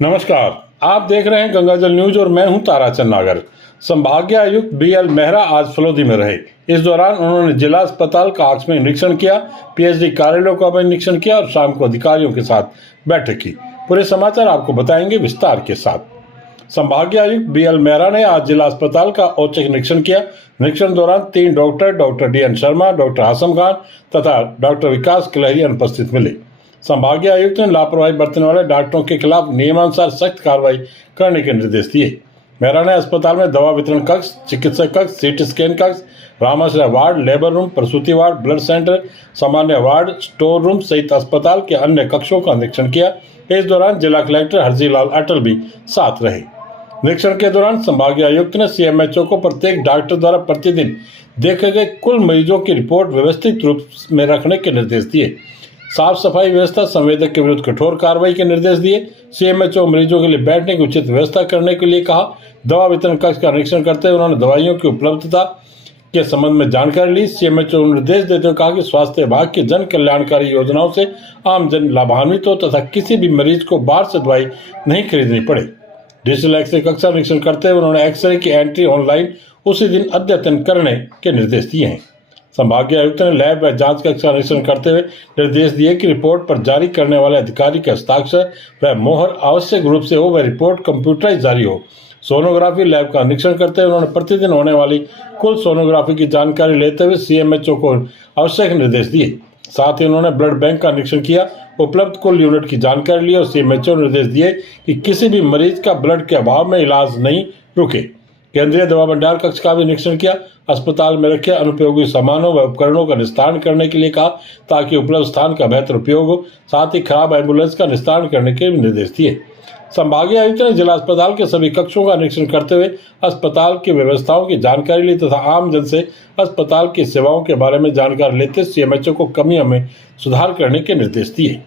नमस्कार, आप देख रहे हैं गंगाजल न्यूज और मैं हूं ताराचंद नागर। संभागीय आयुक्त BL मेहरा आज फलोदी में रहे। इस दौरान उन्होंने जिला अस्पताल काक्स में निरीक्षण किया, PhD कार्यालयों का भी निरीक्षण किया और शाम को अधिकारियों के साथ बैठक की। पूरे समाचार आपको बताएंगे विस्तार के साथ। संभागीय आयुक्त BL मेहरा ने आज जिला अस्पताल का औचक निरीक्षण किया। निरीक्षण दौरान 3 doctor DN Sharma, doctor Aasam Khan तथा डॉक्टर विकास कलहरी अनुपस्थित मिले। संभागीय आयुक्त ने लापरवाही बरतने वाले डॉक्टरों के खिलाफ नियमानुसार सख्त कार्रवाई करने के निर्देश दिए। मेहरा ने अस्पताल में दवा वितरण कक्ष, चिकित्सक कक्ष, CT स्कैन कक्ष, रामाश्रय वार्ड, लेबर रूम, प्रसूति वार्ड, ब्लड सेंटर, सामान्य वार्ड, स्टोर रूम सहित अस्पताल के अन्य कक्षों का निरीक्षण किया। इस दौरान जिला कलेक्टर हरजी लाल अटल भी साथ रहे। निरीक्षण के दौरान संभागीय आयुक्त ने CMHO को प्रत्येक डॉक्टर द्वारा प्रतिदिन देखे गए कुल मरीजों की रिपोर्ट व्यवस्थित रूप में रखने के निर्देश दिए। साफ सफाई व्यवस्था संवेदक के विरुद्ध कठोर कार्रवाई के निर्देश दिए। CMHO मरीजों के लिए बैठने की उचित व्यवस्था करने के लिए कहा। दवा वितरण कक्ष का निरीक्षण करते हुए उन्होंने दवाइयों की उपलब्धता के संबंध में जानकारी ली। CMHO निर्देश देते हुए कहा कि स्वास्थ्य विभाग की जन कल्याणकारी योजनाओं से आम जन लाभान्वित हो तथा किसी भी मरीज को बाहर से दवाई नहीं खरीदनी पड़े। डिजिटल एक्सरे कक्ष का निरीक्षण करते हुए उन्होंने एक्सरे की एंट्री ऑनलाइन उसी दिन अद्यतन करने के निर्देश दिए हैं। संभागीय आयुक्त ने लैब व जांच कक्ष का निरीक्षण करते हुए निर्देश दिए कि रिपोर्ट पर जारी करने वाले अधिकारी के हस्ताक्षर व मोहर आवश्यक रूप से हो व रिपोर्ट कंप्यूटराइज जारी हो। सोनोग्राफी लैब का निरीक्षण करते हुए उन्होंने प्रतिदिन होने वाली कुल सोनोग्राफी की जानकारी लेते हुए CMHO को आवश्यक निर्देश दिए। साथ ही उन्होंने ब्लड बैंक का निरीक्षण किया, उपलब्ध कुल यूनिट की जानकारी ली और CMHO निर्देश दिए कि किसी भी मरीज का ब्लड के अभाव में इलाज नहीं रुके। केंद्रीय दवा भंडार कक्ष का भी निरीक्षण किया। अस्पताल में रखे अनुपयोगी सामानों व उपकरणों का निस्तारण करने के लिए कहा ताकि उपलब्ध स्थान का बेहतर उपयोग हो। साथ ही खराब एम्बुलेंस का निस्तारण करने के भी निर्देश दिए। संभागीय आयुक्त ने जिला अस्पताल के सभी कक्षों का निरीक्षण करते हुए अस्पताल की व्यवस्थाओं की जानकारी ली तथा आम जन से अस्पताल की सेवाओं के बारे में जानकारी लेते CMHO को कमियों में सुधार करने के निर्देश दिए।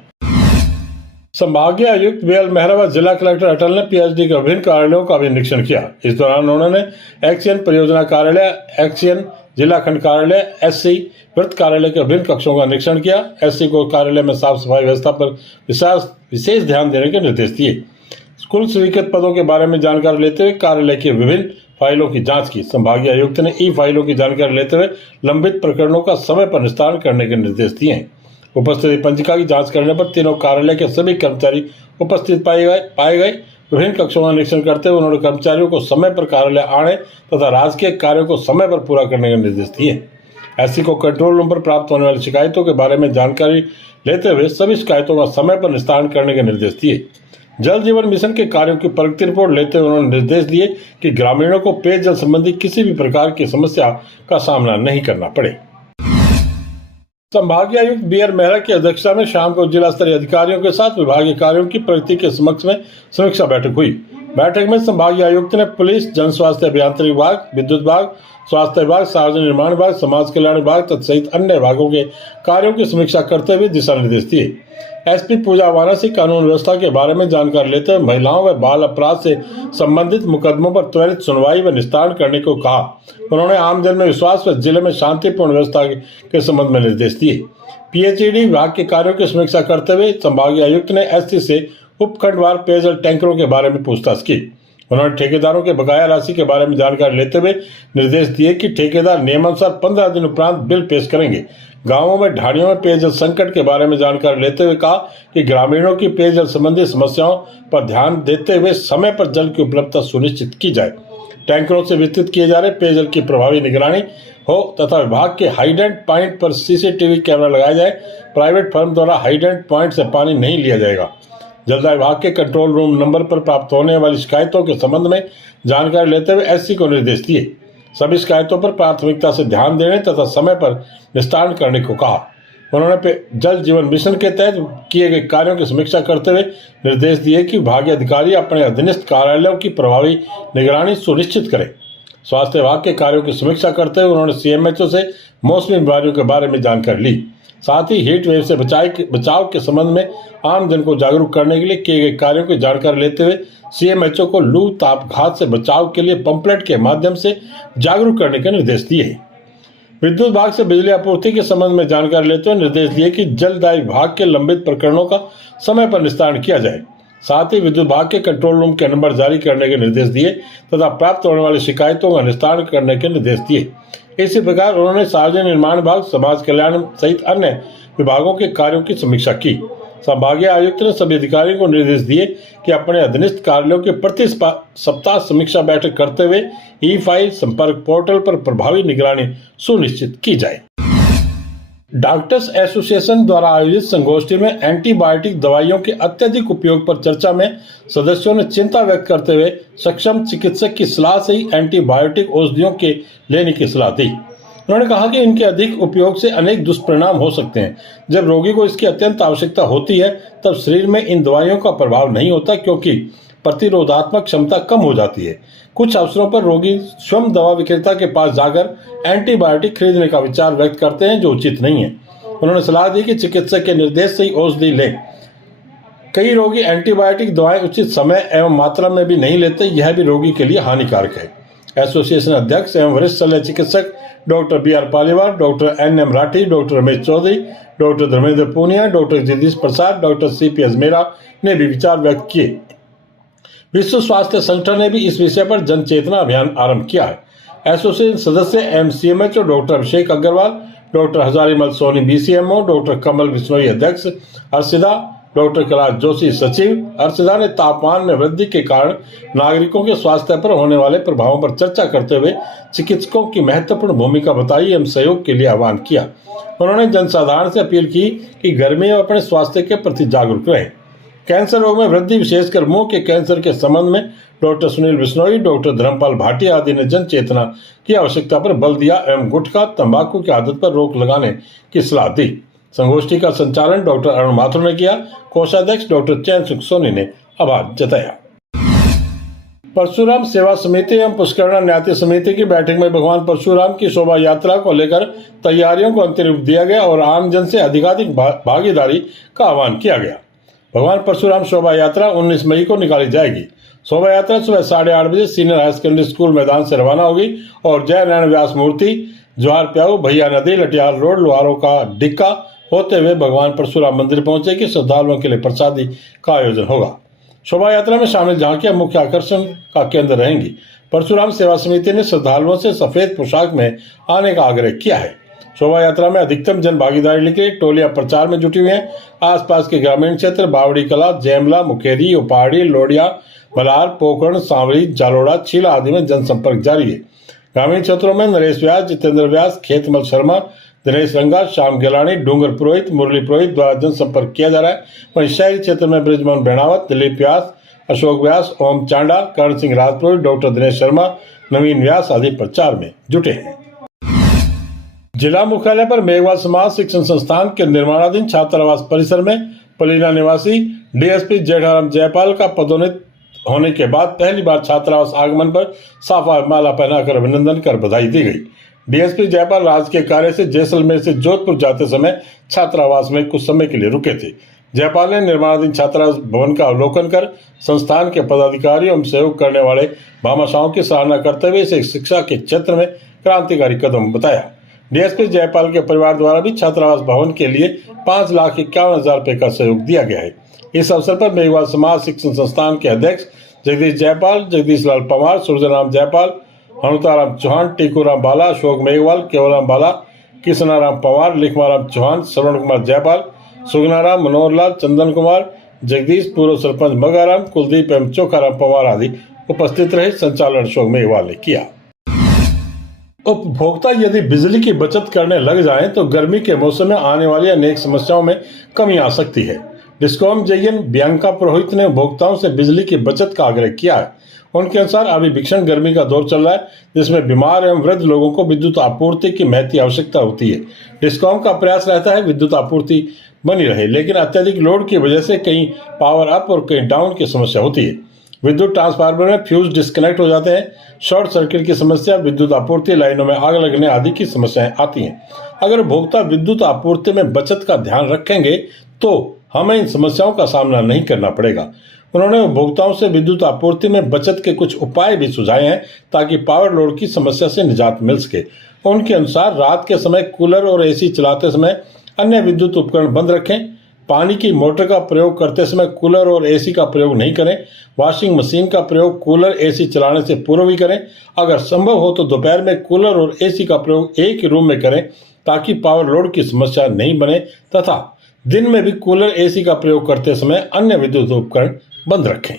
संभागीय आयुक्त BL मेहरा व जिला कलेक्टर अटल ने PhD के विभिन्न कार्यालयों का भी निरीक्षण किया। इस दौरान उन्होंने एक्सियन परियोजना कार्यालय, एक्सियन जिला खंड कार्यालय, SC वृत्त कार्यालय के विभिन्न कक्षों का निरीक्षण किया। SC को कार्यालय में साफ सफाई व्यवस्था पर विशेष ध्यान देने के निर्देश दिए। कुल स्वीकृत पदों के बारे में जानकारी लेते हुए कार्यालय की विभिन्न फाइलों की जांच की। संभागीय आयुक्त ने फाइलों की जानकारी लेते हुए लंबित प्रकरणों का समय पर निस्तारण करने के निर्देश दिए हैं। उपस्थिति पंजिका की जांच करने पर तीनों कार्यालय के सभी कर्मचारी उपस्थित पाए गए। विभिन्न कक्षों का निरीक्षण करते हुए उन्होंने कर्मचारियों को समय पर कार्यालय आने तथा राजकीय कार्यों को समय पर पूरा करने के निर्देश दिए। SC को कंट्रोल रूम पर प्राप्त होने वाली शिकायतों के बारे में जानकारी लेते हुए सभी शिकायतों का समय पर निस्तारण करने के निर्देश दिए। जल जीवन मिशन के कार्यों की प्रगति रिपोर्ट लेते हुए उन्होंने निर्देश दिए कि ग्रामीणों को पेयजल संबंधी किसी भी प्रकार की समस्या का सामना नहीं करना पड़े। संभागीय आयुक्त BL मेहरा की अध्यक्षता में शाम को जिला स्तरीय अधिकारियों के साथ विभागीय कार्यों की प्रगति के समक्ष में समीक्षा बैठक हुई। बैठक में संभागीय आयुक्त ने पुलिस, जन स्वास्थ्य अभियांत्रिकी विभाग, विद्युत विभाग, स्वास्थ्य विभाग, सार्वजनिक निर्माण विभाग, समाज कल्याण विभाग सहित अन्य विभागों के कार्यों की समीक्षा करते हुए दिशा निर्देश दिए। SP पूजा वाराणसी कानून व्यवस्था के बारे में जानकारी लेते हुए महिलाओं व बाल अपराध से संबंधित मुकदमों पर त्वरित सुनवाई व निस्तारण करने को कहा। उन्होंने आमजन में विश्वास व जिले में शांतिपूर्ण व्यवस्था के संबंध में निर्देश दिए। PHED विभाग के कार्यों की समीक्षा करते हुए संभागीय आयुक्त ने SC से उपखंडवार पेयजल टैंकरों के बारे में पूछताछ की। उन्होंने ठेकेदारों के बकाया राशि के बारे में जानकारी लेते हुए निर्देश दिए कि ठेकेदार नियमानुसार 15 दिन उपरांत बिल पेश करेंगे। गांवों में ढाणियों में पेयजल संकट के बारे में जानकारी लेते हुए कहा कि ग्रामीणों की पेयजल संबंधी समस्याओं पर ध्यान देते हुए समय पर जल की उपलब्धता सुनिश्चित की जाए। टैंकरों से वितरित किए जा रहे पेयजल की प्रभावी निगरानी हो तथा विभाग के हाइडेंट पॉइंट पर CCTV कैमरा लगाया जाए। प्राइवेट फर्म द्वारा हाइडेंट पॉइंट से पानी नहीं लिया जाएगा। जलदाय विभाग के कंट्रोल रूम नंबर पर प्राप्त होने वाली शिकायतों के संबंध में जानकारी लेते हुए SC को निर्देश दिए। सभी शिकायतों पर प्राथमिकता से ध्यान देने तथा समय पर निस्तारण करने को कहा। उन्होंने जल जीवन मिशन के तहत किए गए कार्यों की समीक्षा करते हुए निर्देश दिए कि विभागीय अधिकारी अपने अधीनस्थ कार्यालयों की प्रभावी निगरानी सुनिश्चित करें। स्वास्थ्य विभाग के कार्यों की समीक्षा करते हुए उन्होंने CMHO से मौसमी बीमारियों के बारे में जानकारी ली। साथ ही हीट वेव से बचाव के संबंध में आम जन को जागरूक करने के लिए किए गए कार्यों की जानकारी लेते हुए CMHO को लू ताप घात से बचाव के लिए पंपलेट के माध्यम से जागरूक करने के निर्देश दिए। विद्युत विभाग से बिजली आपूर्ति के संबंध में जानकारी लेते हुए निर्देश दिए कि जलदाय विभाग के लंबित प्रकरणों का समय पर निस्तारण किया जाए। साथ ही विद्युत विभाग के कंट्रोल रूम के नंबर जारी करने के निर्देश दिए तथा प्राप्त होने वाली शिकायतों का निस्तारण करने के निर्देश दिए। इसी प्रकार उन्होंने सार्वजनिक निर्माण विभाग, समाज कल्याण सहित अन्य विभागों के कार्यों की समीक्षा की। संभागीय आयुक्त ने सभी अधिकारियों को निर्देश दिए कि अपने अधीनस्थ कार्यालयों की प्रति सप्ताह समीक्षा बैठक करते हुए ई फाइल संपर्क पोर्टल पर प्रभावी निगरानी सुनिश्चित की जाए। डॉक्टर्स एसोसिएशन द्वारा आयोजित संगोष्ठी में एंटीबायोटिक दवाइयों के अत्यधिक उपयोग पर चर्चा में सदस्यों ने चिंता व्यक्त करते हुए सक्षम चिकित्सक की सलाह से ही एंटीबायोटिक औषधियों के लेने की सलाह दी। उन्होंने कहा कि इनके अधिक उपयोग से अनेक दुष्परिणाम हो सकते हैं। जब रोगी को इसकी अत्यंत आवश्यकता होती है तब शरीर में इन दवाइयों का प्रभाव नहीं होता, क्योंकि प्रतिरोधात्मक क्षमता कम हो जाती है। कुछ अवसरों पर रोगी स्वयं दवा विक्रेता के पास जाकर एंटीबायोटिक खरीदने का विचार व्यक्त करते हैं, जो उचित नहीं है। उन्होंने सलाह दी कि चिकित्सक के निर्देश से ही औषधि लें। कई रोगी एंटीबायोटिक दवाएं उचित समय एवं मात्रा में भी नहीं लेते, यह भी रोगी के लिए हानिकारक है। एसोसिएशन अध्यक्ष एवं वरिष्ठ शल्य चिकित्सक doctor BR Paliwal, doctor NM Rathi, doctor Ramesh Choudhary, doctor Dharmendra Poonia, doctor Jagdish Prasad, doctor CP Ajmera ने भी विचार व्यक्त किए। विश्व स्वास्थ्य संगठन ने भी इस विषय पर जन चेतना अभियान आरंभ किया है। एसोसिएशन सदस्य MCMHO doctor Abhishek Agarwal, doctor Hazarimal Soni BCMO, doctor Kamal Bishnoi अध्यक्ष हर्षिदा, डॉक्टर कैलाश जोशी सचिव हर्षिदा ने तापमान में वृद्धि के कारण नागरिकों के स्वास्थ्य पर होने वाले प्रभावों पर चर्चा करते हुए चिकित्सकों की महत्वपूर्ण भूमिका बताई एवं सहयोग के लिए आह्वान किया। उन्होंने जनसाधारण से अपील की कि गर्मी में अपने स्वास्थ्य के प्रति जागरूक रहें। कैंसर रोग में वृद्धि, विशेषकर मुंह के कैंसर के संबंध में डॉक्टर सुनील बिश्नोई, डॉक्टर धर्मपाल भाटिया आदि ने जन चेतना की आवश्यकता पर बल दिया एवं गुटखा, तंबाकू की आदत पर रोक लगाने की सलाह दी। संगोष्ठी का संचालन डॉक्टर अरुण माथुर ने किया। कोषाध्यक्ष डॉक्टर चैन सुख सोनी ने आभार जताया। परशुराम सेवा समिति एवं पुष्करणा न्याय समिति की बैठक में भगवान परशुराम की शोभा यात्रा को लेकर तैयारियों को अंतिम रूप दिया गया और आमजन से अधिकाधिक भागीदारी का आह्वान किया गया। भगवान परशुराम शोभा यात्रा 19 मई को निकाली जाएगी। शोभा यात्रा सुबह 8:30 बजे सीनियर हाई सेकेंडरी स्कूल मैदान से रवाना होगी और जय नारायण व्यास मूर्ति, जवाहर प्याऊ, भैया नदी, लटियाल रोड, लोहारों का डिक्का होते हुए भगवान परशुराम मंदिर पहुंचेगी। श्रद्धालुओं के लिए प्रसादी का आयोजन होगा। शोभा यात्रा में शामिल झांकियां मुख्य आकर्षण का केंद्र रहेंगी। परशुराम सेवा समिति ने श्रद्धालुओं से सफेद पोशाक में आने का आग्रह किया है। शोभा यात्रा में अधिकतम जन भागीदारी लेकर टोलियां प्रचार में जुटी हुई हैं। आसपास के ग्रामीण क्षेत्र बावड़ी कला, जैमला, मुखेरी, उपाड़ी, लोडिया, मलार, पोखरण, सांवरी, जालोड़ा, छीला आदि में जनसंपर्क जारी है। ग्रामीण क्षेत्रों में नरेश व्यास, जितेंद्र व्यास, खेतमल शर्मा, दिनेश रंगा, श्याम गिलानी, डूंगर पुरोहित, मुरली पुरोहित द्वारा जनसंपर्क किया जा रहा है। वहीं शहरी क्षेत्र में ब्रिजमोहन बेणावत, दिलीप व्यास, अशोक व्यास, ओम चांडा, कर्ण सिंह राजपुरोहित, डॉक्टर दिनेश शर्मा, नवीन व्यास आदि प्रचार में जुटे हैं। जिला मुख्यालय पर मेघवाल समाज शिक्षण संस्थान के निर्माणाधीन छात्रावास परिसर में पलीना निवासी DSP जेठाराम जयपाल का पदोन्नत होने के बाद पहली बार छात्रावास आगमन पर साफा माला पहनाकर अभिनंदन कर बधाई दी गई। DSP जयपाल राजकीय कार्य से जैसलमेर से जोधपुर जाते समय छात्रावास में कुछ समय के लिए रुके थे। जयपाल ने निर्माणाधीन छात्रावास भवन का अवलोकन कर संस्थान के पदाधिकारियों एवं सहयोग करने वाले भामाशाहों की सराहना करते हुए इसे शिक्षा के क्षेत्र में क्रांतिकारी कदम बताया। DSP जयपाल के परिवार द्वारा भी छात्रावास भवन के लिए 5,51,000 रुपये का सहयोग दिया गया है। इस अवसर पर मेघवाल समाज शिक्षण संस्थान के अध्यक्ष जगदीश जयपाल, जगदीश लाल पवार, सूर्यराम जयपाल, हनुताराम चौहान, टीकूराम बाला, अशोक मेघवाल, केवलराम बाला, किशनाराम पवार, लिखमाराम चौहान, श्रवण कुमार जयपाल, सुगनाराम, मनोहरलाल, चंदन कुमार, जगदीश, पूर्व सरपंच मगाराम, कुलदीप एवं चोखाराम पवार आदि उपस्थित रहे। संचालन अशोक मेघवाल ने किया। उपभोक्ता यदि बिजली की बचत करने लग जाएं तो गर्मी के मौसम में आने वाली अनेक समस्याओं में कमी आ सकती है। डिस्कॉम जेईएन बियांका पुरोहित ने उपभोक्ताओं से बिजली की बचत का आग्रह किया है। उनके अनुसार अभी भीषण गर्मी का दौर चल रहा है, जिसमें बीमार एवं वृद्ध लोगों को विद्युत आपूर्ति की महती आवश्यकता होती है। डिस्कॉम का प्रयास रहता है विद्युत आपूर्ति बनी रहे, लेकिन अत्यधिक लोड की वजह से कहीं पावर अप और कहीं डाउन की समस्या होती है। विद्युत ट्रांसफार्मर में फ्यूज डिस्कनेक्ट हो जाते हैं, शॉर्ट सर्किट की समस्या, विद्युत आपूर्ति लाइनों में आग लगने आदि की समस्याएं आती हैं। अगर उपभोक्ता विद्युत आपूर्ति में बचत का ध्यान रखेंगे तो हमें इन समस्याओं का सामना नहीं करना पड़ेगा। उन्होंने उपभोक्ताओं से विद्युत आपूर्ति में बचत के कुछ उपाय भी सुझाए हैं ताकि पावर लोड की समस्या से निजात मिल सके। उनके अनुसार रात के समय कूलर और एसी चलाते समय अन्य विद्युत उपकरण बंद रखें। पानी की मोटर का प्रयोग करते समय कूलर और एसी का प्रयोग नहीं करें। वॉशिंग मशीन का प्रयोग कूलर एसी चलाने से पूर्व ही करें। अगर संभव हो तो दोपहर में कूलर और एसी का प्रयोग एक ही रूम में करें ताकि पावर लोड की समस्या नहीं बने, तथा दिन में भी कूलर एसी का प्रयोग करते समय अन्य विद्युत उपकरण बंद रखें।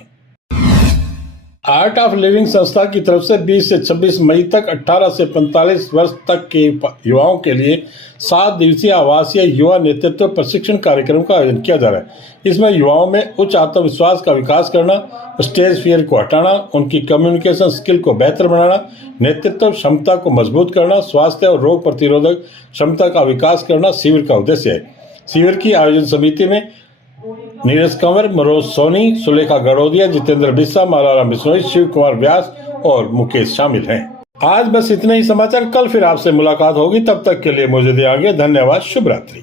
आर्ट ऑफ लिविंग संस्था की तरफ से 20 से 26 मई तक 18 से 45 वर्ष तक के युवाओं के लिए 7 दिवसीय आवासीय युवा नेतृत्व प्रशिक्षण कार्यक्रम का आयोजन किया जा रहा है। इसमें युवाओं में उच्च आत्मविश्वास का विकास करना, स्टेज फियर को हटाना, उनकी कम्युनिकेशन स्किल को बेहतर बनाना, नेतृत्व क्षमता को मजबूत करना, स्वास्थ्य और रोग प्रतिरोधक क्षमता का विकास करना शिविर का उद्देश्य है। शिविर की आयोजन समिति में नीरज कंवर, मनोज सोनी, सुलेखा गड़ोदिया, जितेंद्र बिस्सा, मालाराम बिश्नोई, शिव कुमार व्यास और मुकेश शामिल हैं। आज बस इतने ही समाचार। कल फिर आपसे मुलाकात होगी, तब तक के लिए मुझे दिया गया धन्यवाद। शुभ रात्रि।